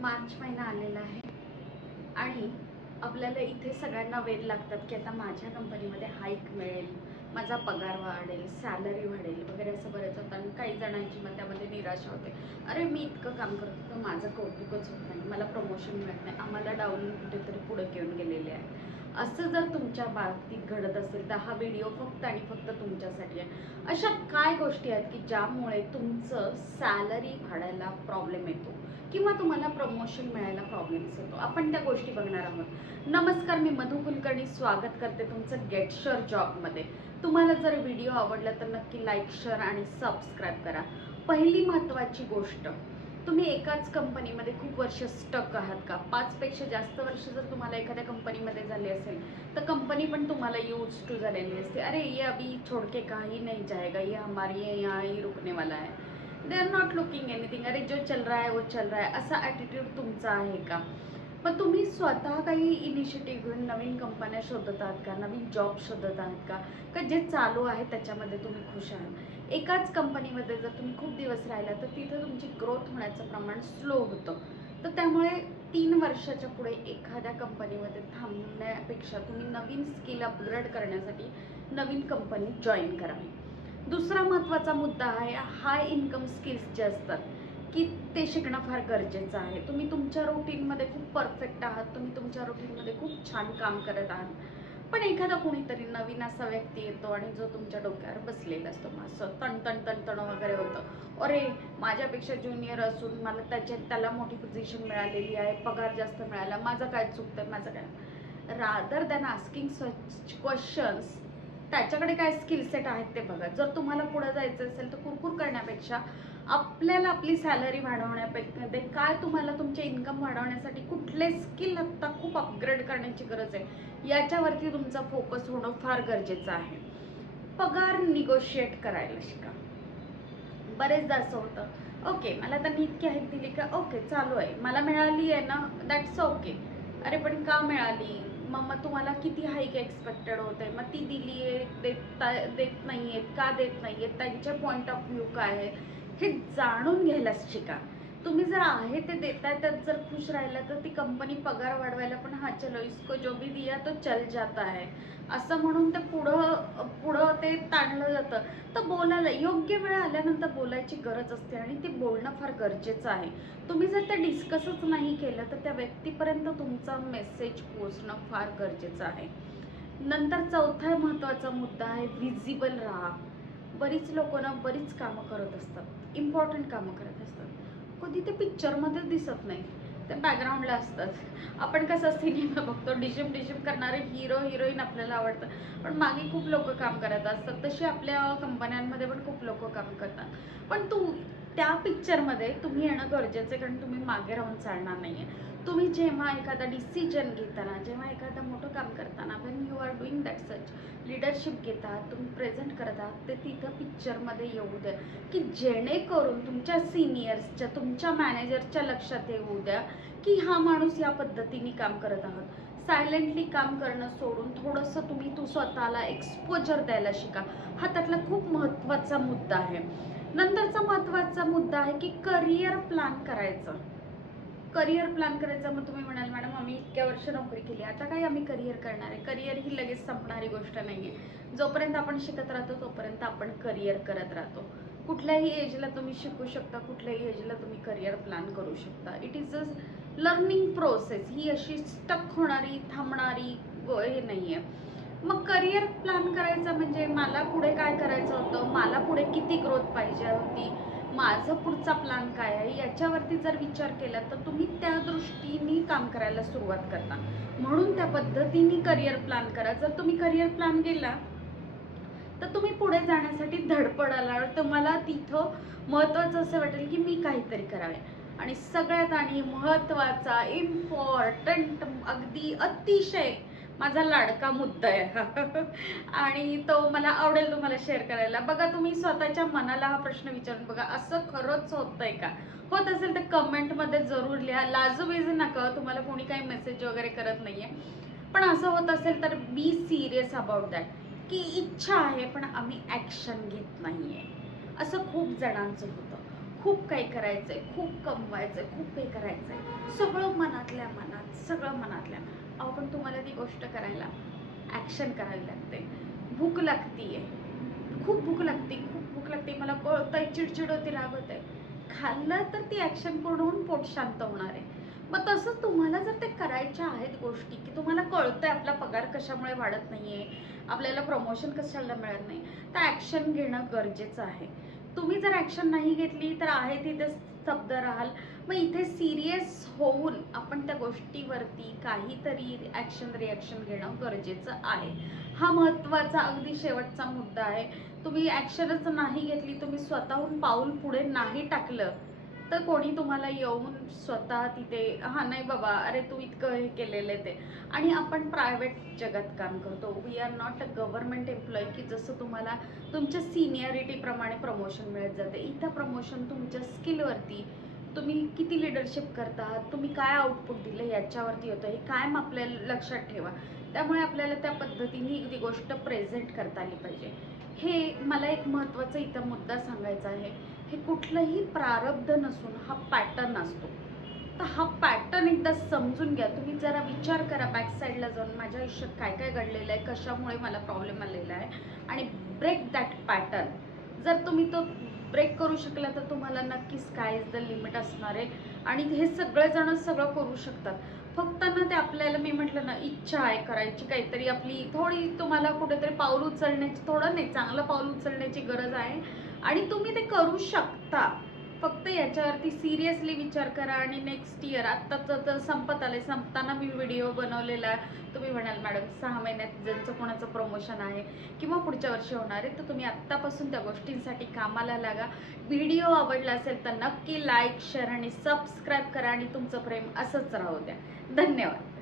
मार्च महिना आलेला आहे आणि आपल्याला इथे सगळ्यांना वेध लागतात की आता माझ्या कंपनीमध्ये हाईक मिळेल, माझा पगार वाढेल, सॅलरी वाढेल वगैरे असं बरेच होतं. आणि काही जणांची मग त्यामध्ये निराशा होते. अरे मी इतकं काम करतो तर माझं कौतुकच होत नाही, मला प्रमोशन मिळत नाही, आम्हाला डाऊन कुठेतरी पुढे घेऊन गेलेले आहे. असं जर तुमच्या बाबतीत घडत असेल तर हा व्हिडिओ फक्त आणि फक्त तुमच्यासाठी आहे. अशा काय गोष्टी आहेत की ज्यामुळे तुमचं सॅलरी वाढायला प्रॉब्लेम येतो किंवा तुम्हाला प्रमोशन मिळायला प्रॉब्लेम्स येतो, आपण त्या गोष्टी बघणार आहोत. नमस्कार, मी मधु कुलकर्णी स्वागत करते तुमचं गेट शुअर जॉबमध्ये. तुम्हाला जर व्हिडिओ आवडला तर नक्की लाईक, शेअर आणि सबस्क्राईब करा. पहिली महत्त्वाची गोष्ट, तुम्ही एकाच कंपनीमध्ये खूप वर्ष स्टक आहात का? 5 पेक्षा जास्त वर्ष जर तुम्हाला एखाद्या कंपनीमध्ये झाले असेल तर कंपनी पण तुम्हाला यूज टू झालेली असते. अरे ये अभी छोड़ के कहीं नहीं जाएगा, ये हमारी है, यहाँ ही रुकने वाला है, they are not looking anything, अरे जो चल रहा है वो चल रहा है, असा ॲटिट्यूड तुमचा आहे का? मग तुम्ही स्वतः काही इनिशिएटिव्ह घेऊन नवीन कंपन्या शोधत आहात का? नवीन जॉब शोधत आहात का? का जे चालू आहे त्याच्यामध्ये तुम्ही खुश आहात? एकाच कंपनीमध्ये जर तुम्ही खूप दिवस राहिला तर तिथं तुमची ग्रोथ होण्याचं प्रमाण स्लो होतं. तर त्यामुळे 3 वर्षाच्या पुढे एखाद्या कंपनीमध्ये थांबण्यापेक्षा तुम्ही नवीन स्किल अपग्रेड करण्यासाठी नवीन कंपनी जॉईन करावी. दुसरा महत्त्वाचा मुद्दा आहे हाय इन्कम स्किल्स जे असतात की ते शिकणं फार गरजेचं आहे. तुम्ही तुमच्या रुटीनमध्ये खूप परफेक्ट आहात, तुम्ही तुमच्या रुटीनमध्ये खूप छान काम करत आहात, पण एखादा कोणीतरी नवीन असा व्यक्ती येतो आणि जो तुमच्या डोक्यावर बसलेला असतो, असं तण वगैरे होतं. अरे माझ्यापेक्षा ज्युनियर असून मला त्याला मोठी पोझिशन मिळालेली आहे, पगार जास्त मिळाला, माझं काय चुकतं, माझं काय. Rather than asking such questions, त्याच्याकडे काय स्किल सेट आहेत ते बघा. जर तुम्हाला पुढे जायचं असेल तर कुरकुर करण्यापेक्षा आपल्याला आपली सॅलरी वाढवण्यापेक्षा काय तुम्हाला तुमचे इन्कम वाढवण्यासाठी कुठले स्किल आत्ता खूप अपग्रेड करण्याची गरज आहे याच्यावरती तुमचा फोकस होणं फार गरजेचं आहे. पगार निगोशिएट करायला शिका. बरेचदा असं होतं, ओके मला त्यांनी इतकी हाईक दिली का, ओके चालू आहे, मला मिळाली आहे ना, दॅट्स ओके. अरे पण का मिळाली? मग तुम्हाला किती हाईक एक्सपेक्टेड होते, मग ती दिली आहे, देत नाही आहेत का, देत नाही आहेत, त्यांचे पॉईंट ऑफ व्ह्यू काय आहे हे जाणून घ्यायला शिका. तुम्ही जर आहे ते देताय त्यात जर खुश राहिला तर ती कंपनी पगार वाढवायला पण हा चलो इसको जो भी दिया तो चल जाता है असं म्हणून ते पुढं ते ताणलं जातं. तर बोलायला योग्य वेळ आल्यानंतर बोलायची गरज असते आणि ते बोलणं फार गरजेचं आहे. तुम्ही जर ते डिस्कसच नाही केलं तर त्या व्यक्तीपर्यंत तुमचा मेसेज पोहोचणं फार गरजेचं आहे. नंतर चौथा महत्त्वाचा मुद्दा आहे व्हिजिबल राहा. बरीच लोक ना बरीच कामं करत असतात, इम्पॉर्टंट कामं करत असतात, कधी ते पिक्चरमध्ये दिसत नाही, ते बॅकग्राऊंडला असतात. आपण कसं सिनेमा बघतो, डिशम डिशम करणारे हिरो हिरोईन आपल्याला आवडतं, पण मागे खूप लोक काम करत असतात. तशी आपल्या कंपन्यांमध्ये पण खूप लोक काम करतात. पण त्या पिक्चरमध्ये तुम्ही येणं गरजेचं आहे, कारण तुम्ही मागे राहून चालणार नाही आहे. तुम्ही जेव्हा एखादा डिसिजन घेताना, जेव्हा एखादं मोठं काम करताना, when you are doing that such leadership घेतात, तुम्ही प्रेझेंट करतात, ते तिथं पिक्चरमध्ये येऊ द्या की जेणेकरून तुमच्या सिनियर्सच्या, तुमच्या मॅनेजरच्या लक्षात येऊ द्या की हा माणूस या पद्धतीने काम करत आहात. सायलेंटली काम करणं सोडून थोडंसं तुम्ही स्वतःला एक्सपोजर द्यायला शिका. हा त्यातला खूप महत्त्वाचा मुद्दा आहे. नंतरचा महत्त्वाचा मुद्दा आहे की करिअर प्लॅन करायचं. करिअर प्लॅन करायचं. मग तुम्ही म्हणाल मॅडम आम्ही इतक्या वर्ष नोकरी केली, आता काय आम्ही करिअर करणार आहे? करिअर ही लगेच संपणारी गोष्ट नाही आहे. जोपर्यंत आपण शिकत राहतो तोपर्यंत आपण करिअर करत राहतो. कुठल्याही एजला तुम्ही शिकू शकता, कुठल्याही एजला तुम्ही करिअर प्लॅन करू शकता. It is a learning process. ही अशी स्टक होणारी, थांबणारी हे नाही आहे. मग करिअर प्लॅन करायचं म्हणजे मला पुढे काय करायचं होतं, मला पुढे किती ग्रोथ पाहिजे होती, माझं पुढचा प्लॅन काय आहे, याच्यावरती जर विचार केला तर तुम्ही त्या दृष्टीने काम करायला सुरुवात करता. म्हणून त्या पद्धतीने करिअर प्लॅन करा. जर तुम्ही करिअर प्लॅन केला तर तुम्ही पुढे जाण्यासाठी धडपडाल. तुम्हाला तिथं महत्त्वाचं असं वाटेल की मी काहीतरी करावे. आणि सगळ्यात आणि महत्त्वाचा, इम्पॉर्टंट, अगदी अतिशय माझा लाडका मुद्दा आहे आणि तो मला आवडेल तुम्हाला शेअर करायला. बघा, तुम्ही स्वतःच्या मनाला हा प्रश्न विचारून बघा, असं खरंच होतंय का? होत असेल तर कमेंटमध्ये जरूर लिहा. लाजूबीज नका, तुम्हाला कोणी काही मेसेज वगैरे करत नाहीये. पण असं होत असेल तर बी सिरियस अबाउट दॅट, की इच्छा आहे पण आम्ही ॲक्शन घेत नाहीये. असं खूप जणांचं होतं. खूप काही करायचंय, खूप कमवायचंय, खूप हे करायचंय, सगळं मनातल्या मनात, सगळं मनातल्या अहो, पण तुम्हाला ती गोष्ट करायला ॲक्शन करावी लागते. भूक लागतीये, खूप भूक लागते, खूप भूक लागते, मला कळतंय, चिडचिड होते, राग होतंय. खाल्लं तर ती ॲक्शन पूर्ण होऊन पोट शांत होणार आहे. मग तसंच तुम्हाला जर ते करायच्या आहेत गोष्टी, की तुम्हाला कळतंय आपला पगार कशामुळे वाढत नाहीये, आपल्याला प्रमोशन कशाला मिळत नाही, तर ॲक्शन घेणं गरजेचं आहे. तुम्ही जर ॲक्शन नाही घेतली तर आहे तिथे स्तब्ध राहाल. मग इथे सिरियस होऊन आपण त्या गोष्टीवरती काहीतरी ॲक्शन रिॲक्शन घेणं गरजेचं आहे. हा महत्त्वाचा अगदी शेवटचा मुद्दा आहे. तुम्ही ॲक्शनच नाही घेतली, तुम्ही स्वतःहून पाऊल पुढे नाही टाकलं, तर कोणी तुम्हाला येऊन स्वतः तिथे हां नाही बाबा अरे तू इतकं हे केलेलं आहे ते. आणि आपण प्रायव्हेट जगात काम करतो, we are not a government employee की जसं तुम्हाला तुमच्या सिनियरिटीप्रमाणे प्रमोशन मिळत जाते. इथं प्रमोशन तुमच्या स्किलवरती, तुम्ही किती लिडरशिप करता, तुम्ही काय आउटपुट दिलं याच्यावरती होतं. हे कायम आपल्याला लक्षात ठेवा. त्यामुळे आपल्याला त्या पद्धतीने ती गोष्ट प्रेझेंट करता आली पाहिजे. हे मला एक महत्त्वाचा इथं मुद्दा सांगायचा आहे. हे कुठलंही प्रारब्ध नसून हा पॅटर्न असतो. तर हा पॅटर्न एकदा समजून घ्या. तुम्ही जरा विचार करा बॅक साईडला जाऊन, माझ्या आयुष्यात काय काय घडलेलं आहे, कशामुळे मला प्रॉब्लेम आलेला आहे, आणि ब्रेक दॅट पॅटर्न. जर तुम्ही तो ब्रेक करू शकला तर तुम्हाला नक्कीच स्काय इज द लिमिट असणार आहे. आणि हे सगळेजण सगळं करू शकतात. फक्त ना ते आपल्याला, मी म्हटलं ना, इच्छा आहे करायची काहीतरी, आपली थोडी तुम्हाला कुठेतरी पाऊल उचलण्याची, थोडं नाही चांगलं पाऊल उचलण्याची गरज आहे. आणि तुम्ही ते करू शकता. फक्त याच्यावरती सिरियसली विचार करा. आणि नेक्स्ट इयर आत्ताच तर संपत आले, संपताना मी व्हिडिओ बनवलेला आहे. तुम्ही म्हणाल मॅडम 6 महिन्यात ज्यांचं कोणाचं प्रमोशन आहे किंवा पुढच्या वर्षी होणार आहे, तर तुम्ही आत्तापासून त्या गोष्टींसाठी कामाला लागा. व्हिडिओ आवडला असेल तर नक्की लाईक, शेअर आणि सबस्क्राईब करा. आणि तुमचं प्रेम असंच राहू द्या. धन्यवाद.